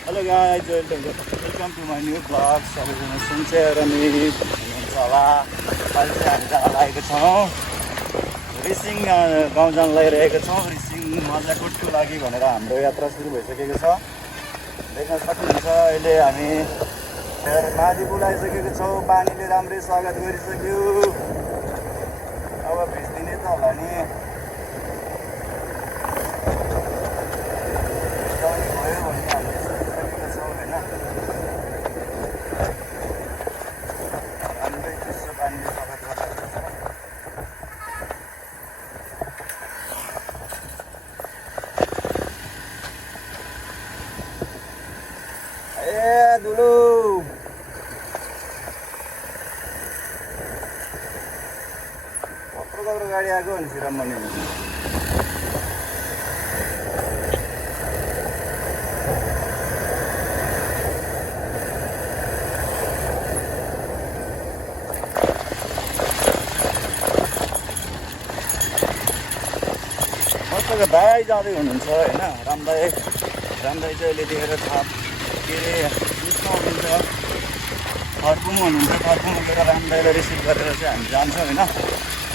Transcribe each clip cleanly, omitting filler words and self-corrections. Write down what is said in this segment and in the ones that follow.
Hello guys, welcome to my new blog. सबैजना सुन्छ र नि हुनुहुन्छ होला। अहिले चाहिँ हामी जान लागेको छौँ रिसिङ गाउँ जान लागिरहेको छौँ। रिसिङ मजाकोटको लागि भनेर हाम्रो यात्रा सुरु भइसकेको छ। देख्न सक्नुहुन्छ अहिले हामी माथि पुलाइसकेको छौँ। पानीले राम्रै स्वागत गरिसक्यो। अब भिज्दिने त होला नि। भयो भने हामीले सोचिसकेका छौँ होइन। राम्रै चिसो पानीले स्वागत गरिरहेको छ। ए दुलु कत्रो गाडी आएको भने सिरमनी मजाको दाइ जाँदै हुनुहुन्छ होइन। रामदाई चाहिँ अहिले देखेर थाप के अरे उयसमा हुनुहुन्छ, फर्कुमा हुनुहुन्छ। फर्कुमा गएर रामदाईलाई रिसिभ गरेर चाहिँ हामी जान्छौँ होइन।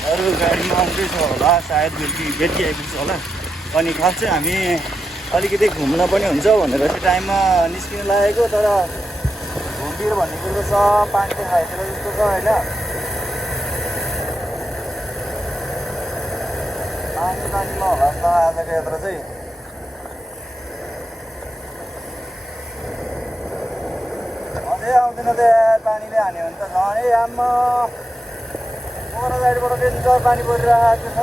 अरू गाडीमा आउँदैछ होला, सायद बेलुकी आइपुग्छ होला। अनि खास चाहिँ हामी अलिकति घुम्न पनि हुन्छ भनेर चाहिँ टाइममा निस्किन लागेको। तर घुमफिर भन्ने कुरो छ, पानीले खाइदिएर जस्तो छ होइन। पानीमा होला नि त आजको यात्रा चाहिँ। अझै आउँदैन त पानीले हान्यो भने त झनै आम्मा पर साइडबाट डेन्जर पानी परिरहेको छ।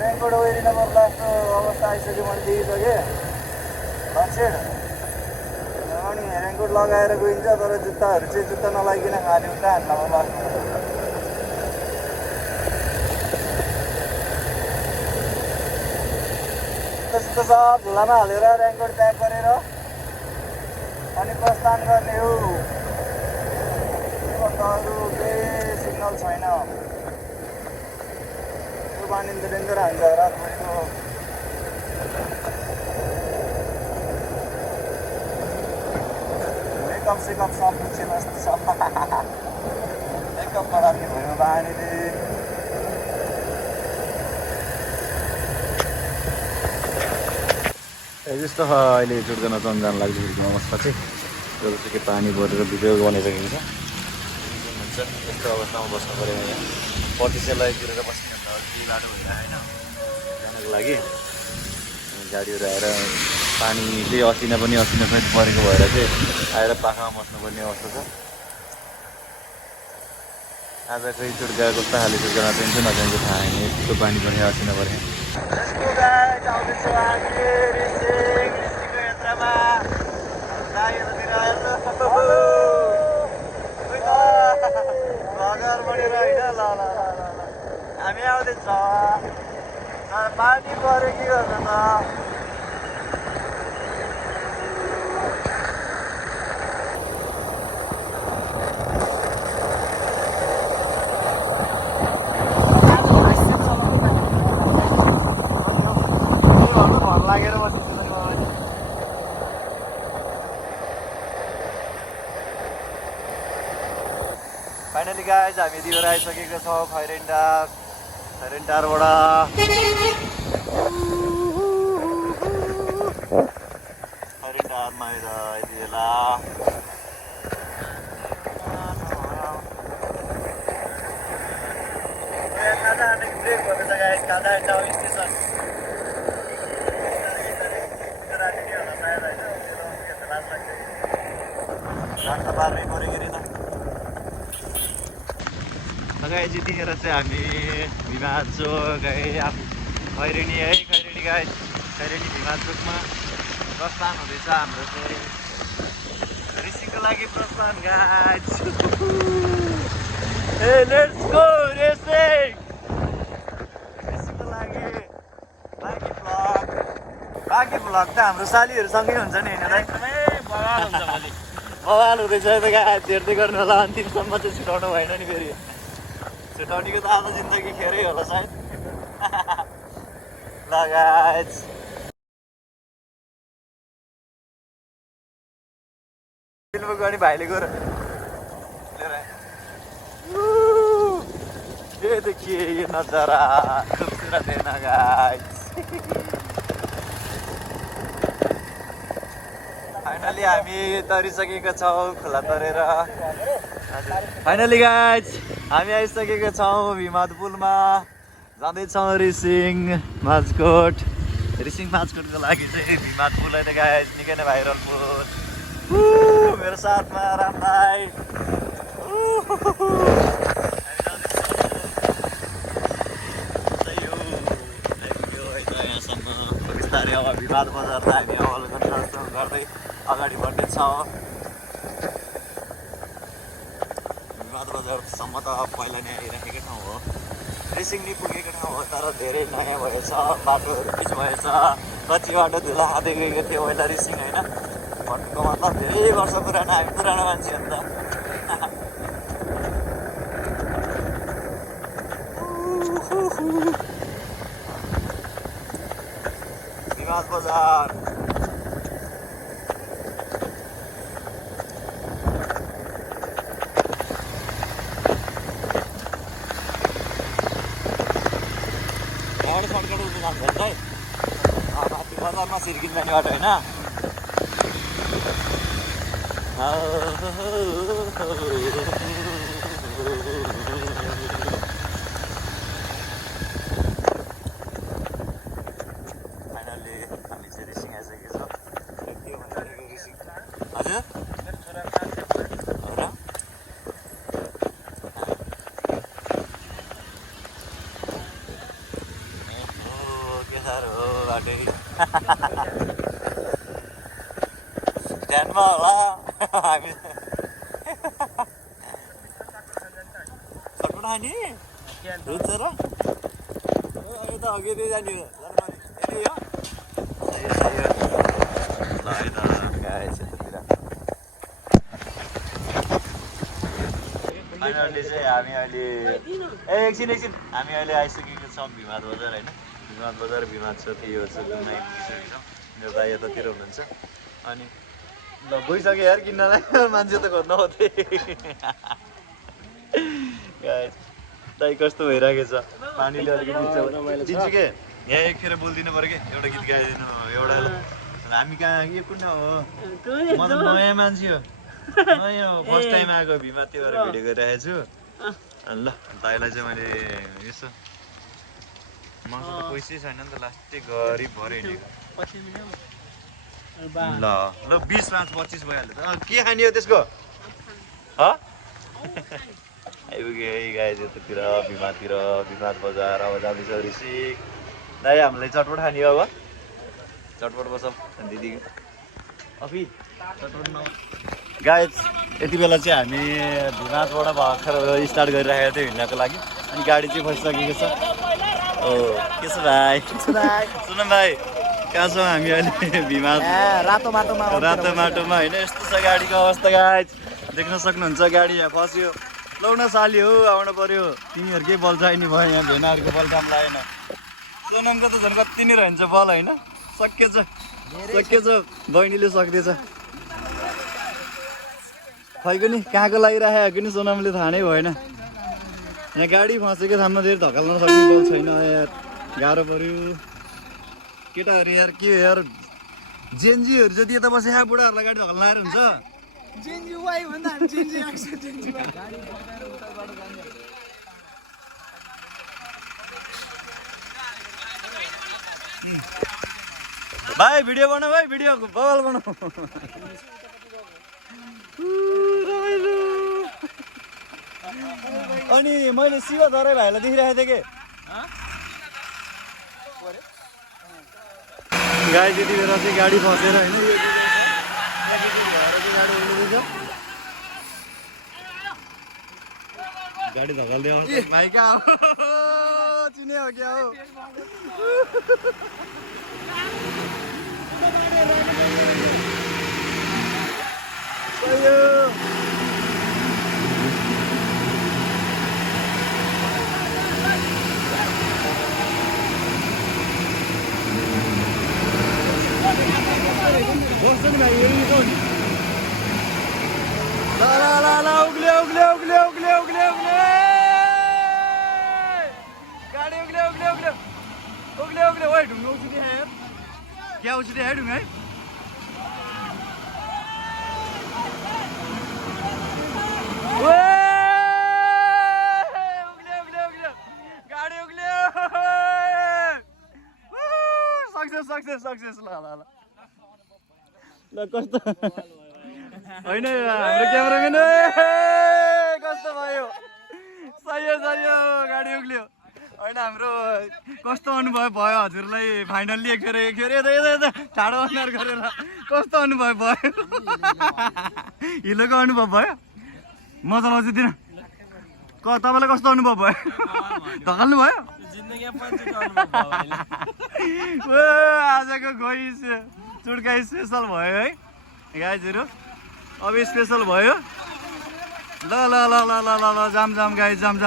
रेनकोट ओरिन पर्ला जस्तो अवस्था आइसक्यो। मैले देखिसकेँ लक्षेड। अनि रेनकोट लगाएर गइन्छ, तर जुत्ताहरू चाहिँ जुत्ता नलाइकन खाने उल्टा हान्न पर्ला। त्यस्तो सब झोलामा हालेर रेनकोट प्याक गरेर अनि प्रस्थान गर्ने हो। अरू केही सिग्नल छैन। त्यो पानी त डेन्जर हान्छ रातभरिको। मेकअप सेकअप सब पुग्छ जस्तो छ। मेकअपमा राख्ने भयो पानीले। यस्तो अहिले चुट्दैन चन्जान लाग्छ फेरि अवस्था चाहिँ। जब चाहिँ कि पानी भरेर भिडियो बनाइसकेको छ। यस्तो अवस्थामा बस्नु पऱ्यो यहाँ। पतिसेलाई तिरेर बस्ने भन्दा केही बाटो भइरहेको होइन जानको लागि। गाडीहरू आएर पानीले असिना सहित परेको भएर चाहिँ आएर पाखामा बस्नुपर्ने अवस्था छ। आज खै चुड्का कस्तो खाले चुड्का नचाहिन्छ नचाहिन्छ थाहा छैन। यस्तो पानी पर्ने असिना पर्ने। हामी आउँदैछ। पानी पऱ्यो के गर्नु त। लागेर बस्नु फाइनली गाइज हामी यतिखेर आइसकेको छौँ खैरेन्टारबाट। खैरेन्टारमा आएर यति बेला ब्रेक भन्दैछ गाइज। खाजा टाउन स्टेसन घन्टा पार्नै पऱ्यो कि त। गाइज यतिखेर चाहिँ हामी भिमाचोक खैरेनी है। खैरेनी गाइज, खैरेनी भिमाचोकमा प्रस्थान हुँदैछ हाम्रो चाहिँ रिसिङको लागि प्रस्थान गाइज। ए लेट्स गो रेसिङ। रिसिङको लागि बाँकी भ्लग त हाम्रो सालीहरूसँगै हुन्छ नि होइन। एकदमै बवाल हुन्छ भोलि। बवाल हुँदैछ त गाइज, हेर्दै गर्नु होला। अन्तिमसम्म चाहिँ छुटाउनु भएन नि फेरि। छुटाउनेको त आज जिन्दगी खेरै होला सायद। ल गाइज। फिल्म गर्ने भाइले गएर ये देखिए ये नजारा खूबसूरत है ना गाइस फाइनली हामी तरिसकेका छौँ खोला तरेर फाइनली गाइस हामी आइसकेका छौँ भिमाद पुलमा जाँदैछौँ रिसिङ माझकोट रिसिङ माझकोटको लागि चाहिँ भिमाद पुल होइन गाइस निकै नै भाइरल पुल मेरो साथमा राम भाइ बिस्तारै अब भिमाद बजारलाई हामी अवलोकन गर्दै अगाडि बढ्नेछौँ भिमाद बजारसम्म त पहिला नै आइराखेको ठाउँ हो रिसिङले पुगेको ठाउँ हो तर धेरै नयाँ भएछ बाटोहरू पिच भएछ कति बाटो धुला खाँदै गएको थियो पहिला रिसिङ होइन भटको मतलब धेरै वर्ष पुरानो हामी पुरानो मान्छे अन्त भिमाद बजार सर्टकट उठ्नु जान्छ है माथि बजारमा सिर्किन जाने बाटो होइन फाइनल्ली हामी चाहिँ रिसिङ आइसकेको छौँ हजुर ध्यानमा होला हामी सर्टकट खाने हुन्छ र यो त अघि जाने हो फाइनल्ली चाहिँ हामी अहिले एकछिन हामी अहिले आइसकेको छौँ भिमाद बजार होइन भिमाद बजार भिमाद चोक यो चोकमा आइपुगिसकेको छौँ मेरो दाइ यतातिर हुनुहुन्छ अनि ल गइसक्यो यार किन्नलाई मान्छे त खोज्न आउँथे दाइ कस्तो भइरहेको छ पानीले अलिकति दिन्छु के यहाँ एकखेर बोलिदिनु पऱ्यो कि एउटा गीत गाइदिनु एउटा हामी कहाँ के कुन हो म त नयाँ मान्छे हो नयाँ हो फर्स्ट टाइम आएको भिमा त्यो भएर भिडियो गरिरहेको छु ल दाइलाई चाहिँ मैले यसो मसँग त पैसै छैन नि त लास्टै गरिब भरे हिँडेको ल 20 5 25 भइहाल्यो त के खाने हो त्यसको आइपुग्यो है गाइस यतातिर भिमातिर भिमाद बजार अब जाँदैछ रिसिङ दाइ हामीलाई चटपट खाने हो अब चटपट बसौँ दिदी अफि चटपट न गाइस यति बेला चाहिँ हामी भिमादबाट भर्खर स्टार्ट गरिरहेको थियो हिँड्नको लागि अनि गाडी चाहिँ फसिसकेको छ ओ के छ भाइ सुन भाइ कहाँ छौँ हामी अहिले भिमाद रातो माटोमा होइन यस्तो छ गाडीको अवस्था गाइस देख्न सक्नुहुन्छ गाडी यहाँ फस्यो लौन साली हो आउनु पर्यो तिमीहरूकै बल चाहिने भयो यहाँ भेनाहरूको बल काम लागेन सोनमको त झन् कति नै रहन्छ बल होइन सकिएछ बहिनीले सक्दैछ खैको नि कहाँको लागिराखेको नि सोनमले थाहा नै भएन यहाँ गाडी फसेको ठाउँमा धेरै धकाल्न सक्ने बल छैन यार गाह्रो पर्यो केटाहरू यार के यार जेएनजीहरू जति यता बसे बुढाहरूलाई गाडी धकाल्न आएर हुन्छ भाइ भिडियो बनाऊ भाइ भिडियो बवाल बनाऊ अनि मैले शिव धरै भाइलाई देखिरहेको थिएँ कि गाडी त्यति बेला चाहिँ गाडी फसेर होइन गाडी धकाल्दै आउँछ भाइ कहाँ हो चिने हो क्या हो बस्छ नि भाइ हेर्नु छिटो हेडौँ है गाडी उक्ल्यो सक्सेस ल कस्तो होइन हाम्रो क्यामेराम्यान कस्तो भयो सही हो गाडी उक्ल्यो होइन हाम्रो कस्तो अनुभव भयो हजुरलाई फाइनल्ली एकखेर ठाडो अनुहार गरेर कस्तो अनुभव भयो हिलोको अनुभव भयो मजा लजिदिन तपाईँलाई कस्तो अनुभव भयो धकाल्नु भयो आजको गई चुड्का स्पेसल भयो है गाइजहरू अब स्पेसल भयो ल जाम गाइज जाम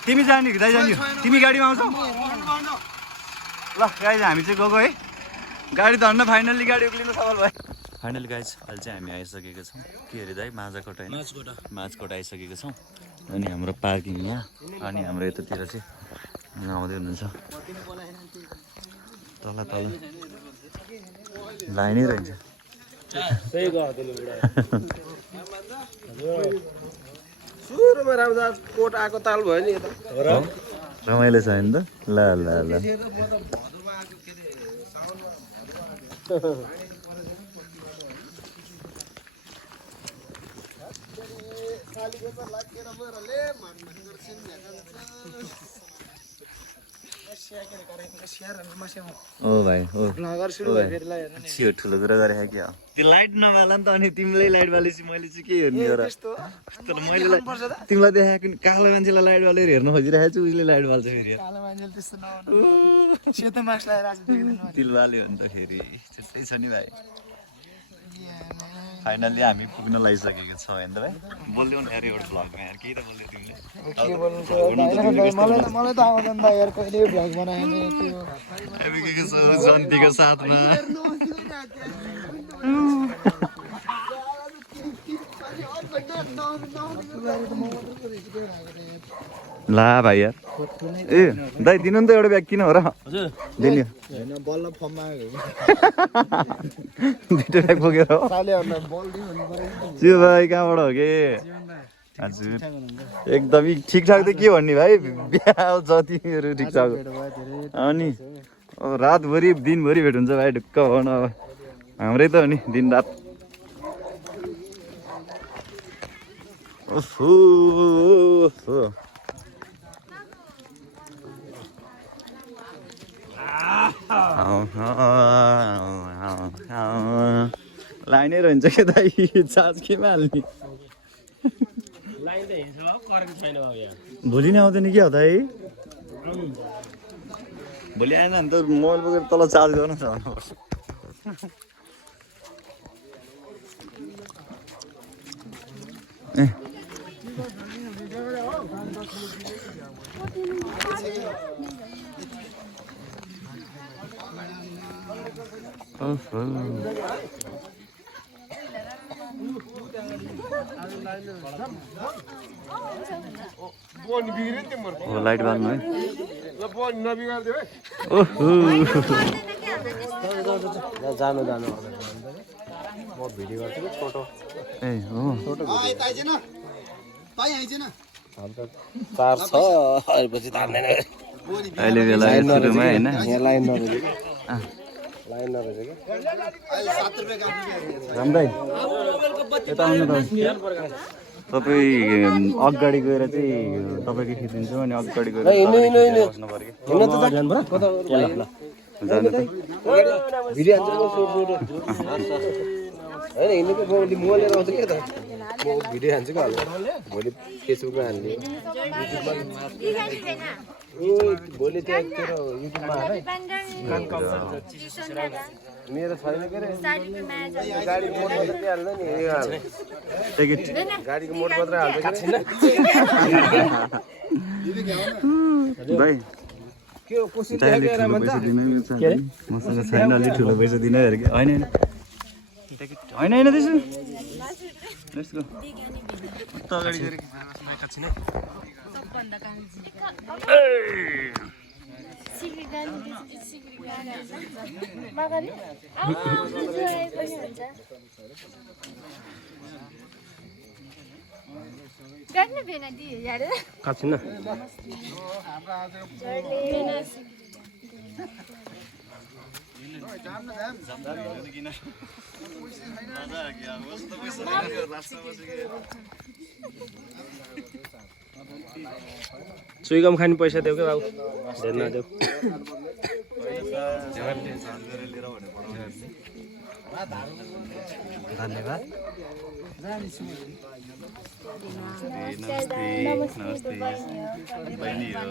तिमी जाने कि दाइ जाने तिमी गाडीमा आउँछौ ल गाइज हामी चाहिँ गएको है गाडी धर्न फाइनल्ली गाडी उक्लिनु सफल भयो फाइनली गाइज अहिले चाहिँ हामी आइसकेको छौँ के अरे दाइ माझाकोट होइन माझकोट आइसकेको छौँ अनि हाम्रो पार्किङ यहाँ अनि हाम्रो यतातिर चाहिँ आउँदै हुनुहुन्छ तल लाइनै रहन्छ सुरुमा रामदास कोट आएको ताल भयो नि रमाइलो छ नि त ल ओ भाइ सियो ठुलो कुरा गरे क्या त्यो लाइट नमाला नि त अनि तिमीलाई लाइट बालेपछि मैले चाहिँ के हेर्ने हो र तर मैले तिमीलाई देखाएको कालो मान्छेलाई लाइट बालेर हेर्न खोजिरहेको छु उसले लाइट बाल्छ फेरि तिल बाल्यो भने त फेरि त्यस्तै छ नि भाइ फाइनल्ली हामी पुग्न लागिसकेको छ होइन त भाइ बोल्यौ न यार एउटा भ्लगमा यार केही त बोल्यो तिमीले मलाई त आउँदैन त यार कहिले भ्लग बनाएन जन्तीको साथमा ला भाइ यार ए दाइ दिनु नि त एउटा ब्याग किन हो र दिनु बल्ल फर्ममा दुईटा ब्याग बोकेर हो त्यो भाइ कहाँबाट हो कि हजुर एकदमै ठिकठाक त के भन्ने भाइ बिहा जतिहरू ठिकठाक अनि रातभरि दिनभरि भेट हुन्छ भाइ ढुक्क भन अब हाम्रै त हो नि दिन रात लाइनै रहन्छ क्या दाइ चार्ज केमा हाल्ने भोलि नै आउँदैन क्या हो दाइ भोलि आएन भने त मोबाइल बोकेर तल चार्ज गर्नु छ भन्नुपर्छ लाइट बाल्नु है जानु म भिडियो गर्छु कि फोटो ए हो तार छ पछि तार्दैन अहिले बेला सुरुमा हैन यहाँ लाइन नरहेछ कि रामदाइ यता आउनु त तपाईँ अगाडि गएर चाहिँ तपाईँकै खिचिदिन्छु अनि अगाडि गएर बस्नु पर्यो होइन हिँड्नुको भोलि म लिएर आउँछु क्या त म भिडियो हान्छु क्या भोलि फेसबुकमा हाल्ने भोलि त्यो युट्युबमा हाल मेरो छैन के अरे गाडीको मोड मात्रै हाल्नु नि गाडीको मोड मात्रै हाल्छ भाइ मसँग छैन अलिक ठुलो पैसा दिन होइन होइन होइन त्यसो लेट्स गो त अगाडि गरे एकछिन गर्नु भेन दि यार काट्छिन चुइगम खाने पैसा देऊ क्या बाबु धेर नदेऊ धन्यवाद नमस्ते बहिनी हो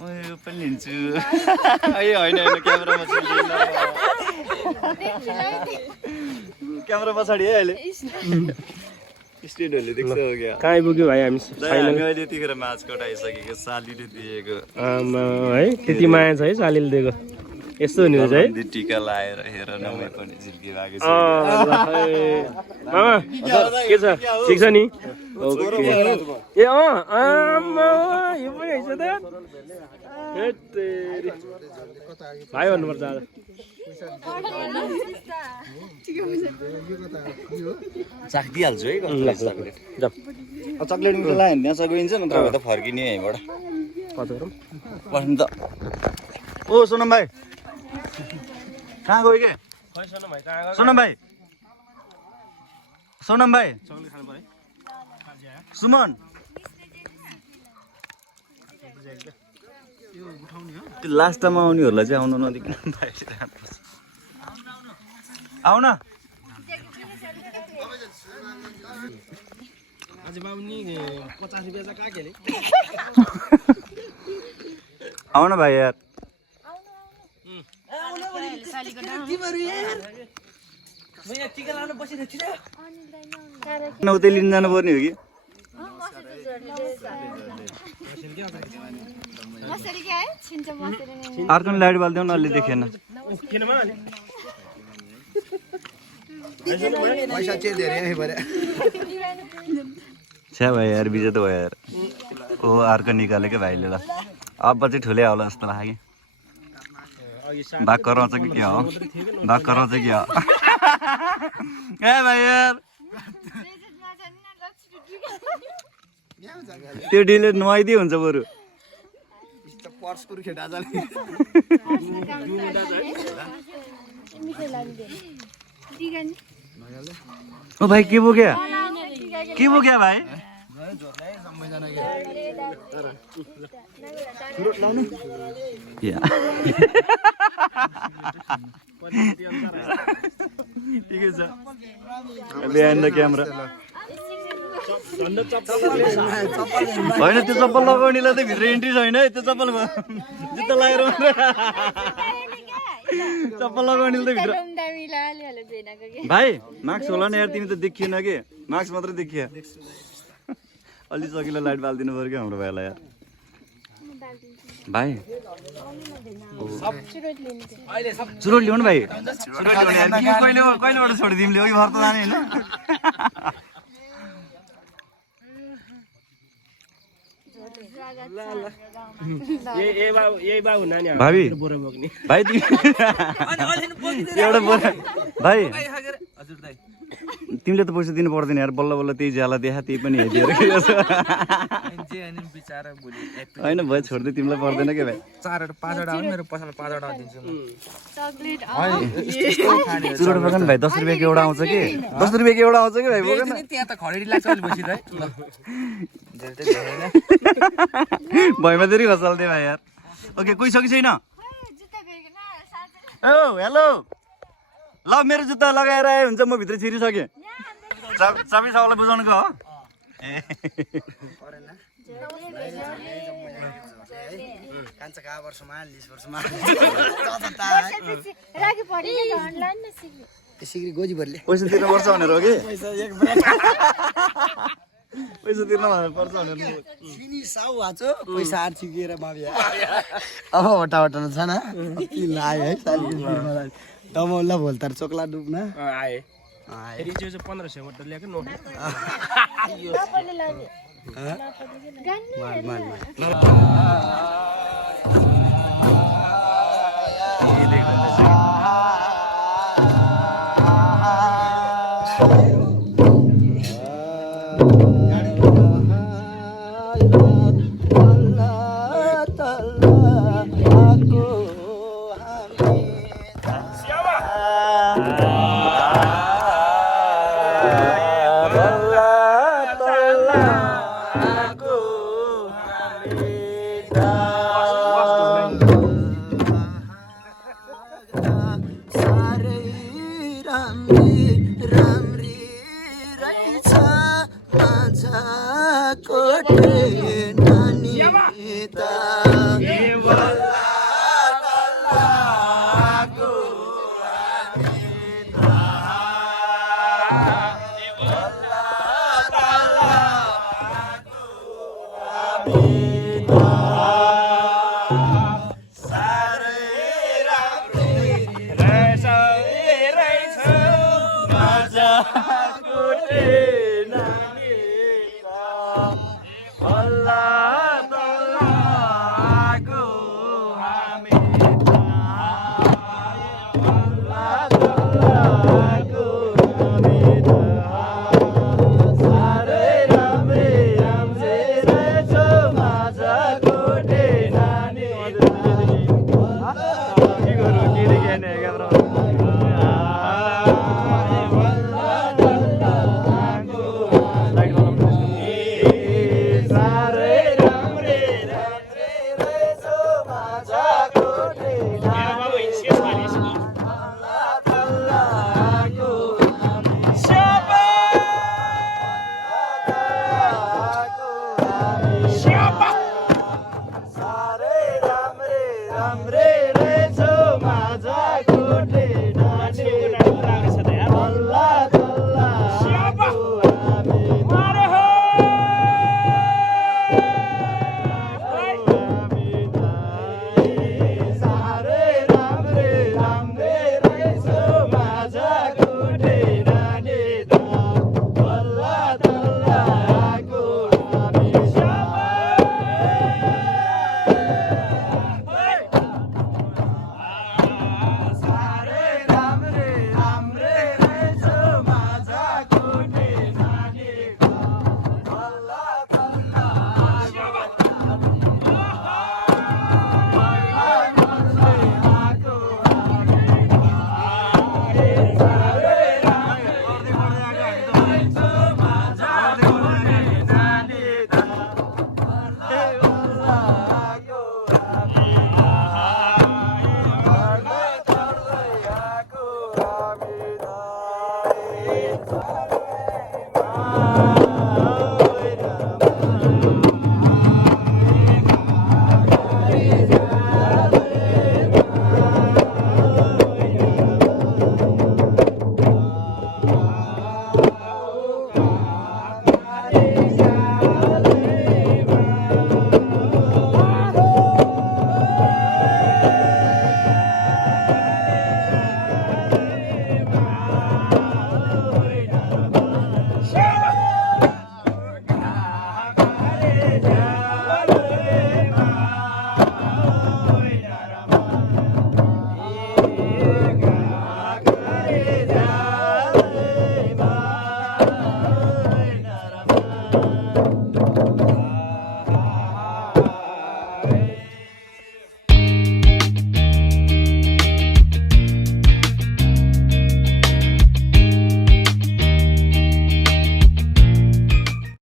म यो पनि लिन्छु होइन क्यामेरामा क्यामेरा पछाडि है अहिले स्टुडेन्टहरूले देख्छ हो क्या कहाँ आइपुग्यो भाइ हामी हामी अहिले यतिखेर माछकोट आइसकेको सालीले दिएको आमा है त्यति माया छ है सालीले दिएको यस्तो हुने हुन्छ है टिका लाएर हेर न म पनि झिल्की भएको छ मामा के छ ठिक छ नि ओके ए आमा यो पनि हैछ त भाइ भन्नुपर्छ आज चाखिदिइहाल्छु है जाऊ चक्लेट मिठो लाग्यो भने त्यहाँ गइन्छ नत्र भए त फर्किने यहीँबाट बस्नु त ओ सोनम भाइ कहाँ गयो के सोनम भाइ सुमन त्यो लास्ट टाइममा आउनेहरूलाई चाहिँ आउनु नदिकन आउन आउन भाइ यार उतै लिन जानु पर्ने हो कि अर्को लाइट बाल्दिउँ न अलि देखेन छ्या भाइ यार बिजे त भयो यार ओ अर्को निकाल्यो क्या भाइले ल अब चाहिँ ठुलै आउला जस्तो लाग्यो बाघ कराउँछ कि के हो बाघ कराउँछ कि हो ए भाइ यार त्यो डिले नुहाइदिए हुन्छ बरु ओ भाइ के बोक्या भाइ ठिकै छ बिहान क्यामेरा होइन त्यो चप्पल लगाउनेलाई त भित्र इन्ट्री छैन है त्यो चप्पल जुत्ता लगाएर चप्पल लगाउनेले त भित्र भाइ मार्क्स होला नि यार तिमी त देखिएन कि मार्क्स मात्रै देखियो अलि सकिलो लाइट बालिदिनु पऱ्यो क्या हाम्रो भाइलाई यार भाइ चुरोट ल्याउनु भाइ कहिलेबाट छोडिदिउँ ल्याउ कि भर त जाने होइन भाइ भाइ एउटा बोरा भाइ तिमीले त पैसा दिनु पर्दैन यार बल्ल बल्ल त्यही ज्याला देखा त्यही पनि हेरिदिएर होइन भाइ छोड्दै तिमीलाई पर्दैन क्या भाइ चुरोट बोक्न भाइ 10 रुपियाँको एउटा आउँछ कि 10 रुपियाँको एउटा आउँछ कि भाइ बोक्न भैमा धेरै खसाल्थ्यो भाइ यार ओके कोही सकी छैन ओ हेलो ल मेरो जुत्ता लगाएर आए हुन्छ म भित्र छिरिसकेँ चाबी साउलाई बुझाउनुको हो पैसा तिर्नुपर्छ भनेर हो कि पैसा तिर्न भनेर पर्छ भनेर सिनी साउ आछ पैसा आर्थिकेर माविया अब हटा हटाउन छ न कि लायो है साली दमौला भोल्तार चोकला डुब्न आए फेरि जो 1500 वटा ल्याएको नोट राम्रे